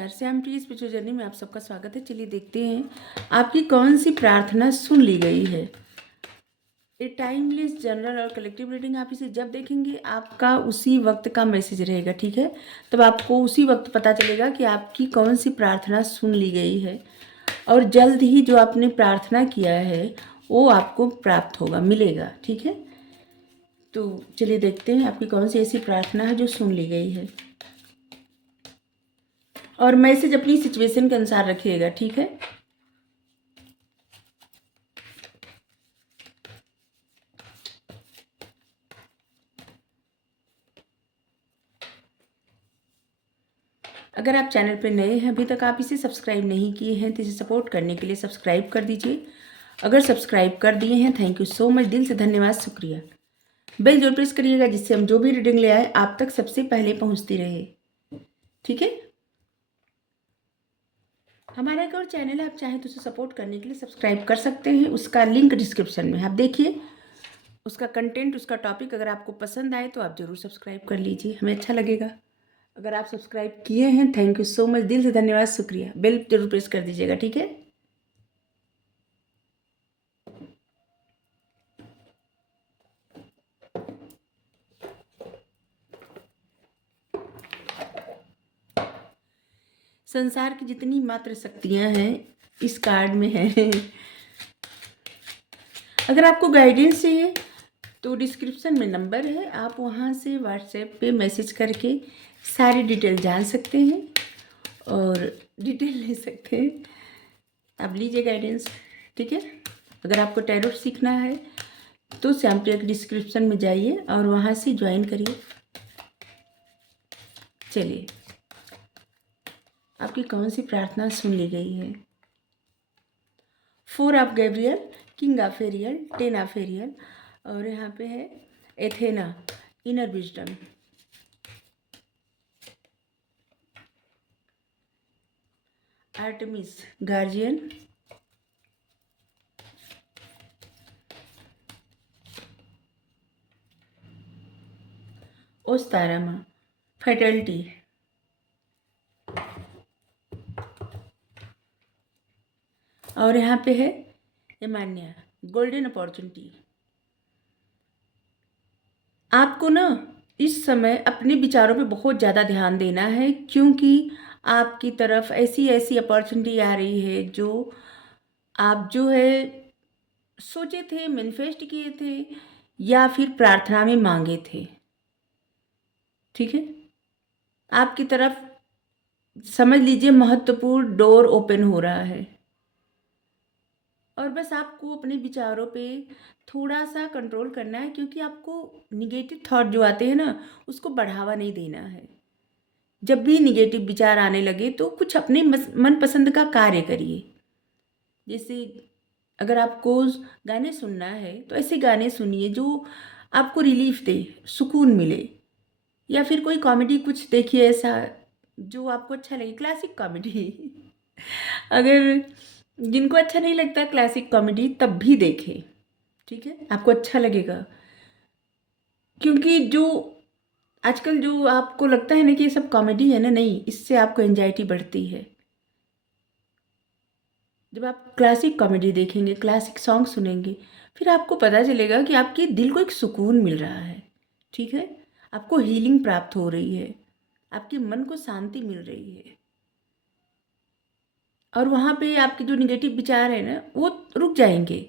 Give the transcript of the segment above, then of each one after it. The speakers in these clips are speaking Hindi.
नमस्कार, श्याम टी स्पिरिचुअल जर्नी में आप सबका स्वागत है। चलिए देखते हैं आपकी कौन सी प्रार्थना सुन ली गई है। ये टाइमलेस जनरल और कलेक्टिव रीडिंग, आप इसे जब देखेंगे आपका उसी वक्त का मैसेज रहेगा, ठीक है। तब आपको उसी वक्त पता चलेगा कि आपकी कौन सी प्रार्थना सुन ली गई है और जल्द ही जो आपने प्रार्थना किया है वो आपको प्राप्त होगा, मिलेगा, ठीक है। तो चलिए देखते हैं आपकी कौन सी ऐसी प्रार्थना है जो सुन ली गई है, और मैसेज अपनी सिचुएशन के अनुसार रखिएगा, ठीक है। अगर आप चैनल पर नए हैं, अभी तक आप इसे सब्सक्राइब नहीं किए हैं, तो इसे सपोर्ट करने के लिए सब्सक्राइब कर दीजिए। अगर सब्सक्राइब कर दिए हैं, थैंक यू सो मच, दिल से धन्यवाद, शुक्रिया। बेल जरूर प्रेस करिएगा जिससे हम जो भी रीडिंग ले आए आप तक सबसे पहले पहुंचती रहे, ठीक है। हमारा एक और चैनल है, आप चाहें तो उसे सपोर्ट करने के लिए सब्सक्राइब कर सकते हैं, उसका लिंक डिस्क्रिप्शन में। आप देखिए उसका कंटेंट, उसका टॉपिक अगर आपको पसंद आए तो आप ज़रूर सब्सक्राइब कर लीजिए, हमें अच्छा लगेगा। अगर आप सब्सक्राइब किए हैं, थैंक यू सो मच, दिल से धन्यवाद, शुक्रिया। बेल जरूर प्रेस कर दीजिएगा, ठीक है। संसार की जितनी मात्र शक्तियां हैं इस कार्ड में हैं। अगर आपको गाइडेंस चाहिए तो डिस्क्रिप्शन में नंबर है, आप वहां से व्हाट्सएप पे मैसेज करके सारी डिटेल जान सकते हैं और डिटेल ले सकते हैं। आप लीजिए गाइडेंस, ठीक है। अगर आपको टैरोट सीखना है तो श्यामप्रिया के डिस्क्रिप्शन में जाइए और वहाँ से ज्वाइन करिए। चलिए आपकी कौन सी प्रार्थना सुन ली गई है। 4 of Gabriel, king of Ariel, 10 of Ariel, और यहाँ पे है Athena, inner wisdom, Artemis, guardian, ओस्तारामा, फैटल्टी, और यहाँ पे है एमान्या, गोल्डन अपॉर्चुनिटी। आपको ना इस समय अपने विचारों पे बहुत ज़्यादा ध्यान देना है, क्योंकि आपकी तरफ ऐसी ऐसी अपॉर्चुनिटी आ रही है जो आप जो है सोचे थे, मैनिफेस्ट किए थे या फिर प्रार्थना में मांगे थे, ठीक है। आपकी तरफ समझ लीजिए महत्वपूर्ण डोर ओपन हो रहा है, और बस आपको अपने विचारों पे थोड़ा सा कंट्रोल करना है, क्योंकि आपको निगेटिव थॉट जो आते हैं ना उसको बढ़ावा नहीं देना है। जब भी निगेटिव विचार आने लगे तो कुछ अपने मनपसंद का कार्य करिए। जैसे अगर आपको गाने सुनना है तो ऐसे गाने सुनिए जो आपको रिलीफ दे, सुकून मिले, या फिर कोई कॉमेडी कुछ देखिए ऐसा जो आपको अच्छा लगे, क्लासिक कॉमेडी। अगर जिनको अच्छा नहीं लगता क्लासिक कॉमेडी तब भी देखें, ठीक है, आपको अच्छा लगेगा। क्योंकि जो आजकल जो आपको लगता है ना कि ये सब कॉमेडी है ना, नहीं, इससे आपको एंजाइटी बढ़ती है। जब आप क्लासिक कॉमेडी देखेंगे, क्लासिक सॉन्ग सुनेंगे, फिर आपको पता चलेगा कि आपके दिल को एक सुकून मिल रहा है, ठीक है। आपको हीलिंग प्राप्त हो रही है, आपके मन को शांति मिल रही है, और वहाँ पे आपके जो निगेटिव विचार है ना वो रुक जाएंगे,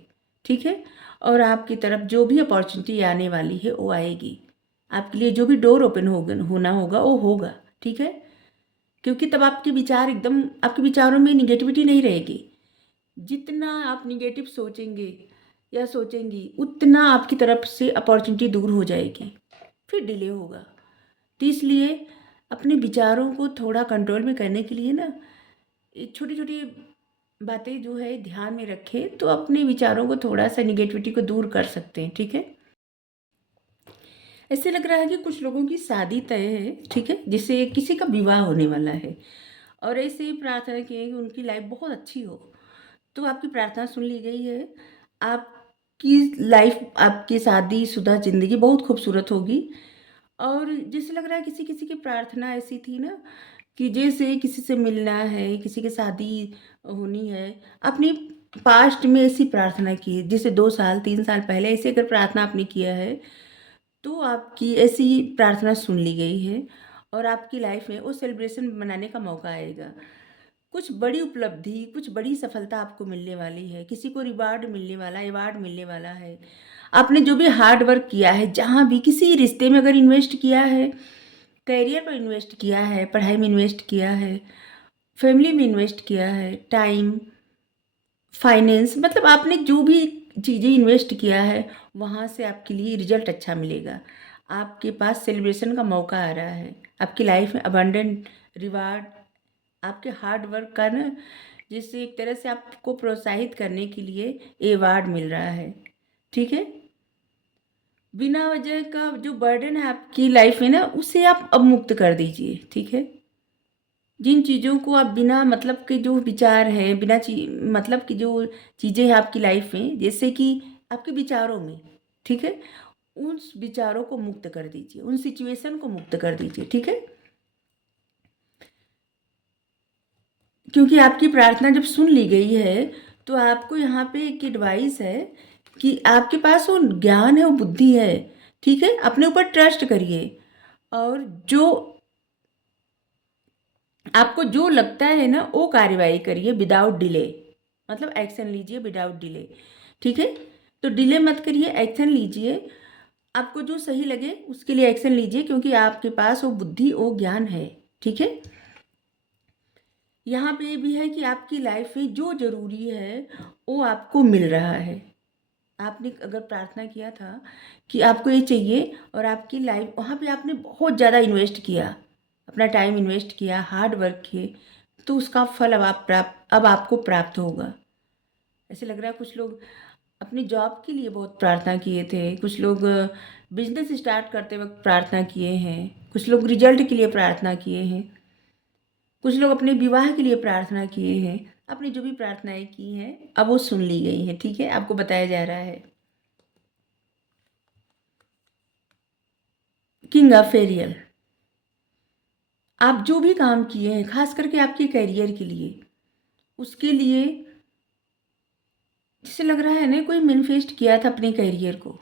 ठीक है। और आपकी तरफ जो भी अपॉर्चुनिटी आने वाली है वो आएगी, आपके लिए जो भी डोर ओपन होना होगा वो होगा, ठीक है। क्योंकि तब आपके विचार एकदम, आपके विचारों में निगेटिविटी नहीं रहेगी। जितना आप निगेटिव सोचेंगे या सोचेंगी उतना आपकी तरफ से अपॉर्चुनिटी दूर हो जाएगी, फिर डिले होगा। तो इसलिए अपने विचारों को थोड़ा कंट्रोल में करने के लिए ना छोटी छोटी बातें जो है ध्यान में रखें, तो अपने विचारों को थोड़ा सा निगेटिविटी को दूर कर सकते हैं, ठीक है। ऐसे लग रहा है कि कुछ लोगों की शादी तय है, ठीक है, जिससे किसी का विवाह होने वाला है, और ऐसे ही प्रार्थना की है कि उनकी लाइफ बहुत अच्छी हो। तो आपकी प्रार्थना सुन ली गई है, आपकी लाइफ, आपकी शादीशुदा ज़िंदगी बहुत खूबसूरत होगी। और जैसे लग रहा है किसी किसी की प्रार्थना ऐसी थी ना कि जैसे किसी से मिलना है, किसी की शादी होनी है, अपनी पास्ट में ऐसी प्रार्थना की है, जैसे 2 साल, 3 साल पहले ऐसे अगर प्रार्थना आपने किया है, तो आपकी ऐसी प्रार्थना सुन ली गई है और आपकी लाइफ में वो सेलिब्रेशन मनाने का मौका आएगा। कुछ बड़ी उपलब्धि, कुछ बड़ी सफलता आपको मिलने वाली है, किसी को रिवार्ड मिलने वाला, अवार्ड मिलने वाला है। आपने जो भी हार्ड वर्क किया है, जहाँ भी किसी रिश्ते में अगर इन्वेस्ट किया है, करियर पर इन्वेस्ट किया है, पढ़ाई में इन्वेस्ट किया है, फैमिली में इन्वेस्ट किया है, टाइम, फाइनेंस, मतलब आपने जो भी चीज़ें इन्वेस्ट किया है, वहाँ से आपके लिए रिजल्ट अच्छा मिलेगा। आपके पास सेलिब्रेशन का मौका आ रहा है। आपकी लाइफ में अबंडेंट रिवार्ड आपके हार्ड वर्क का ना, जिससे एक तरह से आपको प्रोत्साहित करने के लिए अवार्ड मिल रहा है। ठीक है? बिना वजह का जो बर्डन है आपकी लाइफ में ना, उसे आप अब मुक्त कर दीजिए। ठीक है? जिन चीज़ों को आप बिना मतलब के जो विचार हैं, बिना मतलब की जो चीज़ें हैं आपकी लाइफ में, जैसे कि आपके विचारों में, ठीक है? उन विचारों को मुक्त कर दीजिए, उन सिचुएशन को मुक्त कर दीजिए। ठीक है? क्योंकि आपकी प्रार्थना जब सुन ली गई है, तो आपको यहाँ पे एक एडवाइस है कि आपके पास वो ज्ञान है, वो बुद्धि है। ठीक है? अपने ऊपर ट्रस्ट करिए और जो आपको जो लगता है ना, वो कार्रवाई करिए विदाउट डिले। मतलब एक्शन लीजिए विदाउट डिले। ठीक है? तो डिले मत करिए, एक्शन लीजिए। आपको जो सही लगे उसके लिए एक्शन लीजिए, क्योंकि आपके पास वो बुद्धि, वो ज्ञान है। ठीक है? यहाँ पे ये भी है कि आपकी लाइफ में जो ज़रूरी है वो आपको मिल रहा है। आपने अगर प्रार्थना किया था कि आपको ये चाहिए और आपकी लाइफ, वहाँ पे आपने बहुत ज़्यादा इन्वेस्ट किया, अपना टाइम इन्वेस्ट किया, हार्ड वर्क किए, तो उसका फल अब आपको प्राप्त होगा। ऐसे लग रहा है कुछ लोग अपनी जॉब के लिए बहुत प्रार्थना किए थे, कुछ लोग बिजनेस स्टार्ट करते वक्त प्रार्थना किए हैं, कुछ लोग रिजल्ट के लिए प्रार्थना किए हैं, कुछ लोग अपने विवाह के लिए प्रार्थना किए हैं। आपने जो भी प्रार्थनाएं की हैं अब वो सुन ली गई हैं। ठीक है? आपको बताया जा रहा है किंग ऑफ फेरियल, आप जो भी काम किए हैं खास करके आपके करियर के लिए, उसके लिए जैसे लग रहा है ना, कोई मैनिफेस्ट किया था अपने करियर को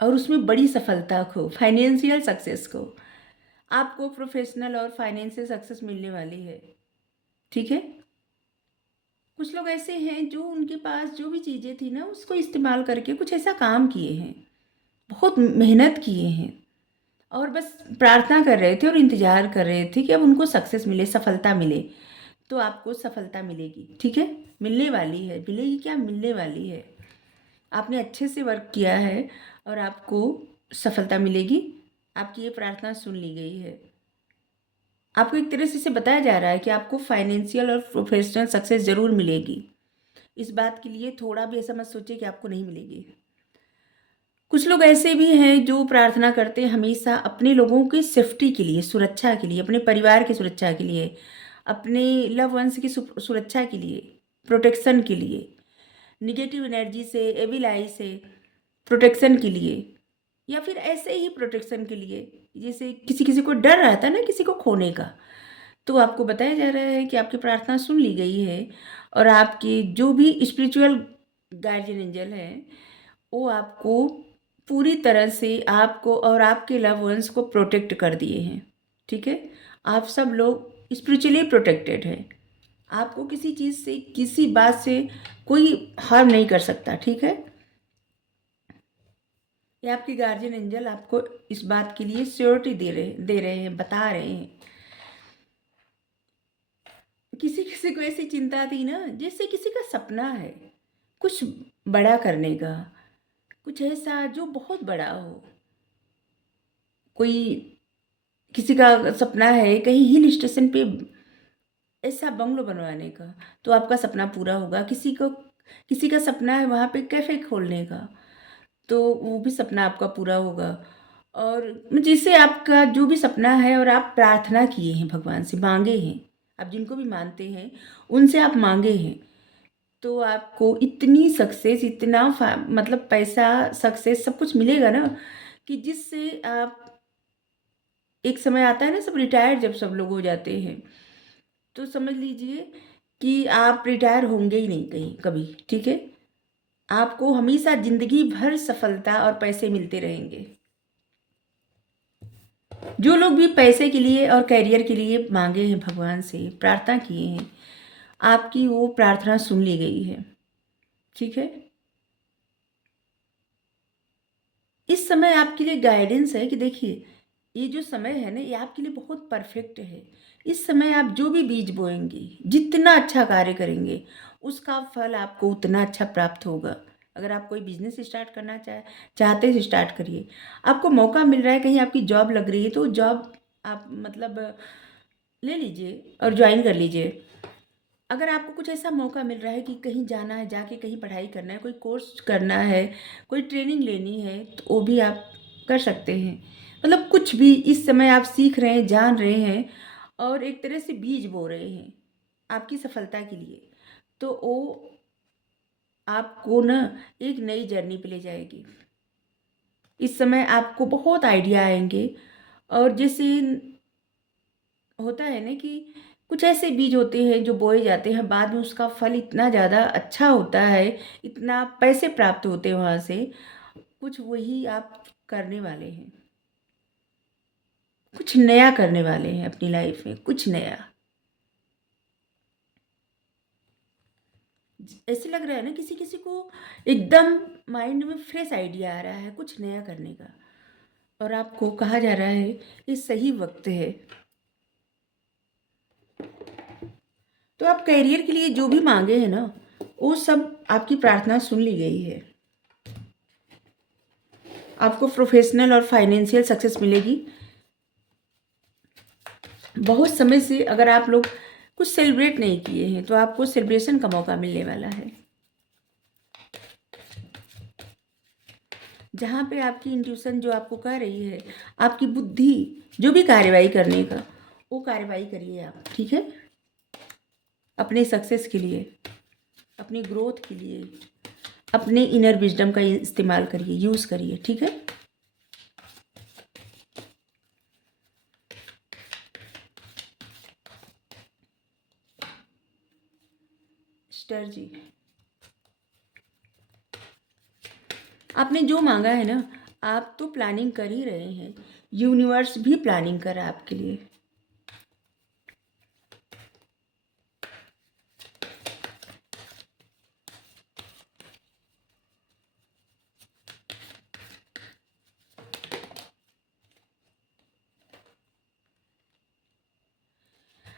और उसमें बड़ी सफलता को, फाइनेंशियल सक्सेस को, आपको प्रोफेशनल और फाइनेंशियल सक्सेस मिलने वाली है। ठीक है? कुछ लोग ऐसे हैं जो उनके पास जो भी चीज़ें थी ना, उसको इस्तेमाल करके कुछ ऐसा काम किए हैं, बहुत मेहनत किए हैं और बस प्रार्थना कर रहे थे और इंतज़ार कर रहे थे कि अब उनको सक्सेस मिले, सफलता मिले। तो आपको सफलता मिलेगी। ठीक है? मिलने वाली है, मिलेगी क्या, मिलने वाली है। आपने अच्छे से वर्क किया है और आपको सफलता मिलेगी। आपकी ये प्रार्थना सुन ली गई है। आपको एक तरह से इसे बताया जा रहा है कि आपको फाइनेंशियल और प्रोफेशनल सक्सेस ज़रूर मिलेगी। इस बात के लिए थोड़ा भी ऐसा मत सोचिए कि आपको नहीं मिलेगी। कुछ लोग ऐसे भी हैं जो प्रार्थना करते हैं हमेशा अपने लोगों की सेफ्टी के लिए, सुरक्षा के लिए, अपने परिवार की सुरक्षा के लिए, अपने लव वंस की सुरक्षा के लिए, प्रोटेक्शन के लिए, निगेटिव एनर्जी से, एविल आई से प्रोटेक्शन के लिए, या फिर ऐसे ही प्रोटेक्शन के लिए। जैसे किसी किसी को डर रहता है ना किसी को खोने का, तो आपको बताया जा रहा है कि आपकी प्रार्थना सुन ली गई है और आपके जो भी स्पिरिचुअल गार्जियन एंजल हैं, वो आपको पूरी तरह से, आपको और आपके लव वंस को प्रोटेक्ट कर दिए हैं। ठीक है? आप सब लोग स्पिरिचुअली प्रोटेक्टेड हैं। आपको किसी चीज़ से, किसी बात से कोई हार्म नहीं कर सकता। ठीक है? ये आपके गार्जियन एंजल आपको इस बात के लिए श्योरिटी दे रहे हैं, बता रहे हैं। किसी किसी को ऐसी चिंता थी ना, जैसे किसी का सपना है कुछ बड़ा करने का, कुछ ऐसा जो बहुत बड़ा हो। कोई किसी का सपना है कहीं हिल स्टेशन पे ऐसा बंगलो बनवाने का, तो आपका सपना पूरा होगा। किसी का सपना है वहाँ पे कैफ़े खोलने का, तो वो भी सपना आपका पूरा होगा। और जिससे आपका जो भी सपना है और आप प्रार्थना किए हैं, भगवान से मांगे हैं, आप जिनको भी मानते हैं उनसे आप मांगे हैं, तो आपको इतनी सक्सेस, इतना मतलब पैसा, सक्सेस सब कुछ मिलेगा ना, कि जिससे आप एक समय आता है ना, सब रिटायर जब सब लोग हो जाते हैं, तो समझ लीजिए कि आप रिटायर होंगे ही नहीं कहीं कभी, ठीक है। आपको हमेशा ज़िंदगी भर सफलता और पैसे मिलते रहेंगे। जो लोग भी पैसे के लिए और करियर के लिए मांगे हैं, भगवान से प्रार्थना किए हैं, आपकी वो प्रार्थना सुन ली गई है, ठीक है। इस समय आपके लिए गाइडेंस है कि देखिए, ये जो समय है ना, ये आपके लिए बहुत परफेक्ट है। इस समय आप जो भी बीज बोएंगे, जितना अच्छा कार्य करेंगे, उसका फल आपको उतना अच्छा प्राप्त होगा। अगर आप कोई बिजनेस स्टार्ट करना चाहते हैं, स्टार्ट करिए। आपको मौका मिल रहा है, कहीं आपकी जॉब लग रही है, तो जॉब आप मतलब ले लीजिए और ज्वाइन कर लीजिए। अगर आपको कुछ ऐसा मौका मिल रहा है कि कहीं जाना है, जाके कहीं पढ़ाई करना है, कोई कोर्स करना है, कोई ट्रेनिंग लेनी है, तो वो भी आप कर सकते हैं। मतलब कुछ भी इस समय आप सीख रहे हैं, जान रहे हैं और एक तरह से बीज बो रहे हैं आपकी सफलता के लिए, तो वो आपको ना एक नई जर्नी पे ले जाएगी। इस समय आपको बहुत आइडिया आएंगे, और जैसे होता है ना कि कुछ ऐसे बीज होते हैं जो बोए जाते हैं, बाद में उसका फल इतना ज़्यादा अच्छा होता है, इतना पैसे प्राप्त होते हैं वहाँ से। कुछ वही आप करने वाले हैं, कुछ नया करने वाले हैं अपनी लाइफ में, कुछ नया। ऐसे लग रहा है ना, किसी किसी को एकदम माइंड में फ्रेश आइडिया आ रहा है कुछ नया करने का, और आपको कहा जा रहा है ये सही वक्त है। तो आप करियर के लिए जो भी मांगे हैं ना, वो सब आपकी प्रार्थना सुन ली गई है। आपको प्रोफेशनल और फाइनेंशियल सक्सेस मिलेगी। बहुत समय से अगर आप लोग कुछ सेलिब्रेट नहीं किए हैं, तो आपको सेलिब्रेशन का मौका मिलने वाला है। जहाँ पे आपकी इंट्यूशन जो आपको कह रही है, आपकी बुद्धि जो भी कार्रवाई करने का, वो कार्रवाई करिए आप, ठीक है। अपने सक्सेस के लिए, अपनी ग्रोथ के लिए, अपने इनर विजडम का इस्तेमाल करिए, यूज़ करिए, ठीक है। स्टार जी, आपने जो मांगा है ना, आप तो प्लानिंग कर ही रहे हैं, यूनिवर्स भी प्लानिंग कर रहा है आपके लिए।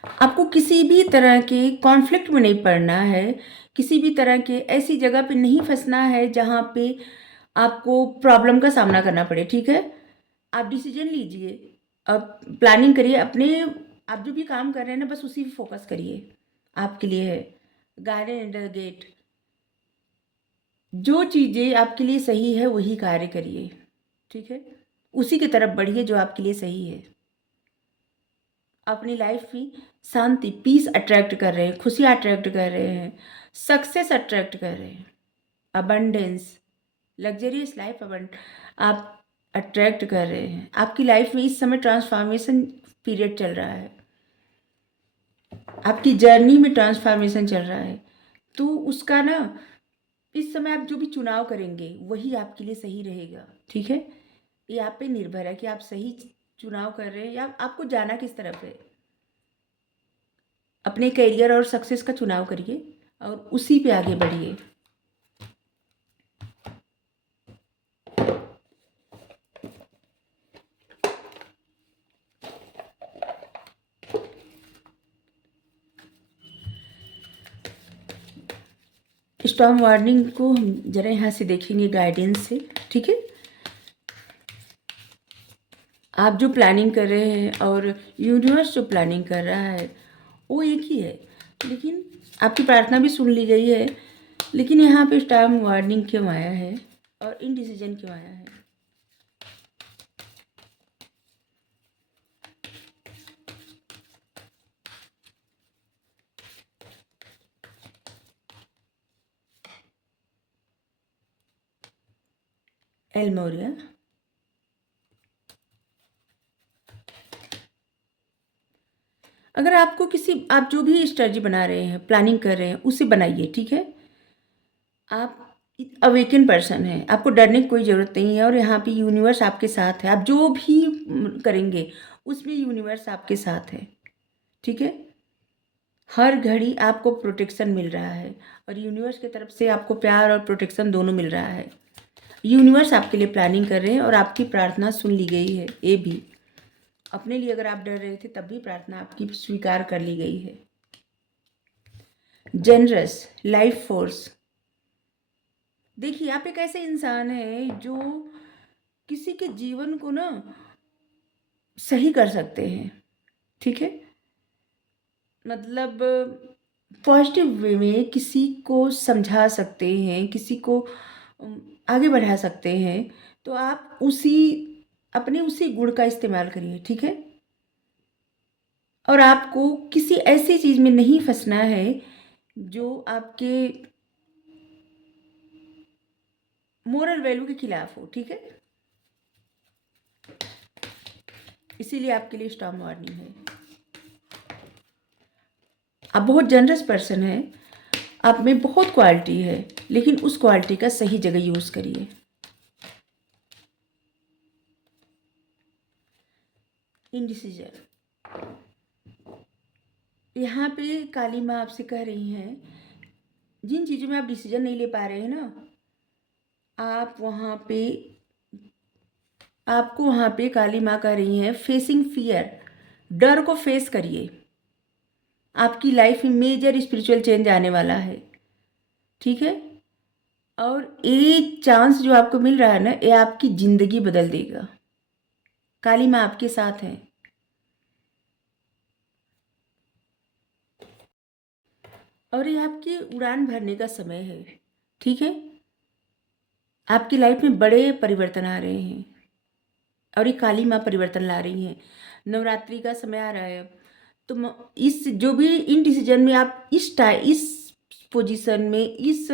आपको किसी भी तरह के कॉन्फ्लिक्ट में नहीं पड़ना है, किसी भी तरह के ऐसी जगह पे नहीं फंसना है जहाँ पे आपको प्रॉब्लम का सामना करना पड़े, ठीक है। आप डिसीजन लीजिए, अब प्लानिंग करिए अपने, आप जो भी काम कर रहे हैं ना, बस उसी पे फोकस करिए। आपके लिए है गार्डन एंड द गेट। जो चीज़ें आपके लिए सही है वही कार्य करिए, ठीक है। उसी की तरफ बढ़िए जो आपके लिए सही है। अपनी लाइफ में शांति, पीस अट्रैक्ट कर रहे हैं, खुशियाँ अट्रैक्ट कर रहे हैं, सक्सेस अट्रैक्ट कर रहे हैं, अबंडेंस, लग्जरियस लाइफ आप अट्रैक्ट कर रहे हैं। आपकी लाइफ में इस समय ट्रांसफॉर्मेशन पीरियड चल रहा है, आपकी जर्नी में ट्रांसफॉर्मेशन चल रहा है। तो उसका ना, इस समय आप जो भी चुनाव करेंगे वही आपके लिए सही रहेगा, ठीक है। ये आप पे निर्भर है कि आप सही चुनाव कर रहे हैं या आपको जाना किस तरफ है। अपने करियर और सक्सेस का चुनाव करिए और उसी पे आगे बढ़िए। स्टॉर्म वार्निंग को हम जरा यहाँ से देखेंगे गाइडेंस से, ठीक है। आप जो प्लानिंग कर रहे हैं और यूनिवर्स जो प्लानिंग कर रहा है वो एक ही है, लेकिन आपकी प्रार्थना भी सुन ली गई है। लेकिन यहाँ पे स्टॉर्म वार्निंग क्यों आया है और इनडिसीजन क्यों आया है? एल्मोरिया, अगर आपको आप जो भी स्ट्रेटजी बना रहे हैं, प्लानिंग कर रहे हैं, उसे बनाइए, ठीक है? आप अवेकन पर्सन हैं, आपको डरने की कोई ज़रूरत नहीं है और यहाँ पे यूनिवर्स आपके साथ है। आप जो भी करेंगे उसमें यूनिवर्स आपके साथ है, ठीक है? हर घड़ी आपको प्रोटेक्शन मिल रहा है और यूनिवर्स की तरफ से आपको प्यार और प्रोटेक्शन दोनों मिल रहा है। यूनिवर्स आपके लिए प्लानिंग कर रहे हैं और आपकी प्रार्थना सुन ली गई है। ये भी अपने लिए अगर आप डर रहे थे तब भी प्रार्थना आपकी स्वीकार कर ली गई है। जनरस लाइफ फोर्स, देखिए आप एक ऐसे इंसान हैं जो किसी के जीवन को ना सही कर सकते हैं, ठीक है? मतलब पॉजिटिव वे में किसी को समझा सकते हैं, किसी को आगे बढ़ा सकते हैं। तो आप उसी गुण का इस्तेमाल करिए, ठीक है? और आपको किसी ऐसी चीज़ में नहीं फंसना है जो आपके मोरल वैल्यू के खिलाफ हो, ठीक है? इसीलिए आपके लिए स्ट्रॉन्ग वार्निंग है। आप बहुत जनरस पर्सन हैं, आप में बहुत क्वालिटी है, लेकिन उस क्वालिटी का सही जगह यूज़ करिए। इनडिसीजन, यहाँ पे काली माँ आपसे कह रही हैं, जिन चीज़ों में आप डिसीजन नहीं ले पा रहे हैं ना, आपको वहाँ पे काली माँ कह रही हैं फेसिंग फियर, डर को फेस करिए। आपकी लाइफ में मेजर स्पिरिचुअल चेंज आने वाला है, ठीक है? और एक चांस जो आपको मिल रहा है ना, ये आपकी ज़िंदगी बदल देगा। काली माँ आपके साथ हैं। और ये आपकी उड़ान भरने का समय है, ठीक है? आपकी लाइफ में बड़े परिवर्तन आ रहे हैं और ये काली माँ परिवर्तन ला रही हैं। नवरात्रि का समय आ रहा है अब, तो इस जो भी इन डिसीजन में आप इस पोजीशन में, इस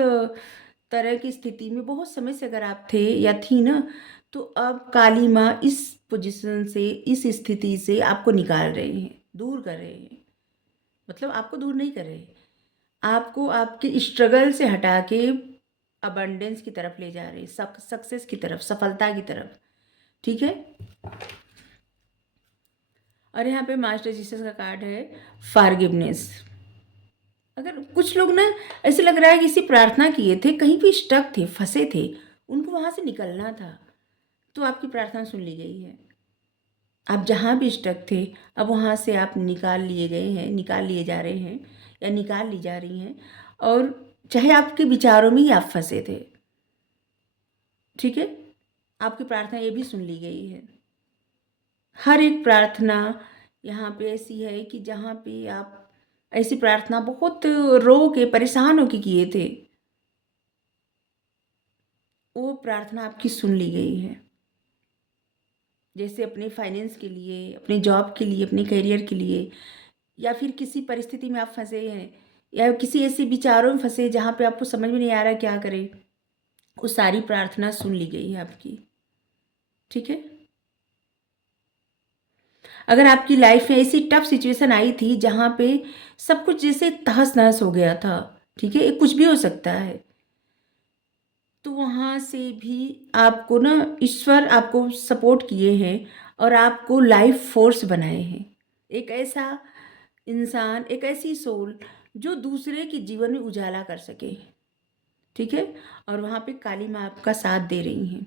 तरह की स्थिति में बहुत समय से अगर आप थे या थी ना, तो अब काली माँ इस पोजीशन से, इस स्थिति से आपको निकाल रहे हैं, दूर कर रहे हैं। मतलब आपको दूर नहीं कर रहे, आपको आपके स्ट्रगल से हटा के अबंडेंस की तरफ ले जा रहे हैं, सक्सेस की तरफ, सफलता की तरफ, ठीक है? और यहाँ पे मास्टर जीसस का कार्ड है फॉरगिवनेस। अगर कुछ लोग ना ऐसे लग रहा है कि इसी प्रार्थना किए थे, कहीं भी स्टक थे, फंसे थे, उनको वहाँ से निकलना था, तो आपकी प्रार्थना सुन ली गई है। आप जहाँ भी स्टक थे, अब वहाँ से आप निकाल लिए गए हैं, निकाल लिए जा रहे हैं या निकाल ली जा रही हैं। और चाहे आपके विचारों में ही आप फंसे थे, ठीक है? आपकी प्रार्थना ये भी सुन ली गई है। हर एक प्रार्थना यहाँ पे ऐसी है कि जहाँ पे आप ऐसी प्रार्थना बहुत रो के, परेशान होके किए थे, वो प्रार्थना आपकी सुन ली गई है। जैसे अपने फाइनेंस के लिए, अपने जॉब के लिए, अपने करियर के लिए, या फिर किसी परिस्थिति में आप फंसे हैं या किसी ऐसे विचारों में फंसे जहाँ पे आपको समझ में नहीं आ रहा क्या करें, वो सारी प्रार्थना सुन ली गई है आपकी, ठीक है? अगर आपकी लाइफ में ऐसी टफ सिचुएशन आई थी जहाँ पे सब कुछ जैसे तहस नहस हो गया था, ठीक है? ये कुछ भी हो सकता है, तो वहाँ से भी आपको ना ईश्वर आपको सपोर्ट किए हैं और आपको लाइफ फोर्स बनाए हैं। एक ऐसा इंसान, एक ऐसी सोल जो दूसरे के जीवन में उजाला कर सके, ठीक है? और वहाँ पे काली माँ आपका साथ दे रही हैं।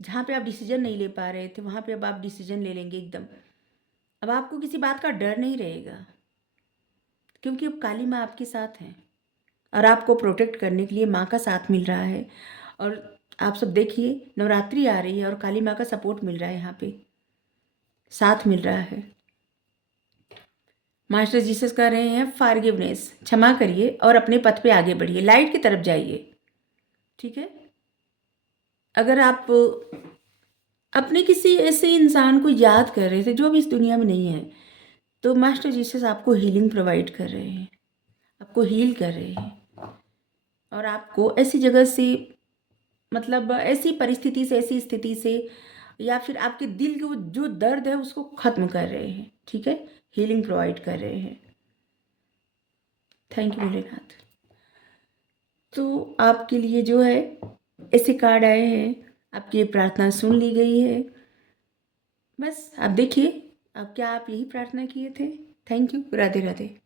जहाँ पे आप डिसीजन नहीं ले पा रहे थे, वहाँ पे अब आप डिसीजन ले लेंगे एकदम। अब आपको किसी बात का डर नहीं रहेगा, क्योंकि अब काली माँ आपके साथ हैं और आपको प्रोटेक्ट करने के लिए माँ का साथ मिल रहा है। और आप सब देखिए, नवरात्रि आ रही है और काली माँ का सपोर्ट मिल रहा है, यहाँ पे साथ मिल रहा है। मास्टर जीसस कह रहे हैं फॉरगिवनेस, क्षमा करिए और अपने पथ पे आगे बढ़िए, लाइट की तरफ जाइए, ठीक है? अगर आप अपने किसी ऐसे इंसान को याद कर रहे थे जो अब इस दुनिया में नहीं है, तो मास्टर जीसस आपको हीलिंग प्रोवाइड कर रहे हैं, आपको हील कर रहे हैं और आपको ऐसी जगह से, मतलब ऐसी परिस्थिति से, ऐसी स्थिति से या फिर आपके दिल के वो जो दर्द है उसको ख़त्म कर रहे हैं, ठीक है, हीलिंग प्रोवाइड कर रहे हैं। Thank you Bholenath. तो आपके लिए जो है ऐसे कार्ड आए हैं, आपकी ये प्रार्थना सुन ली गई है। बस आप देखिए, अब क्या आप यही प्रार्थना किए थे। Thank you. राधे राधे।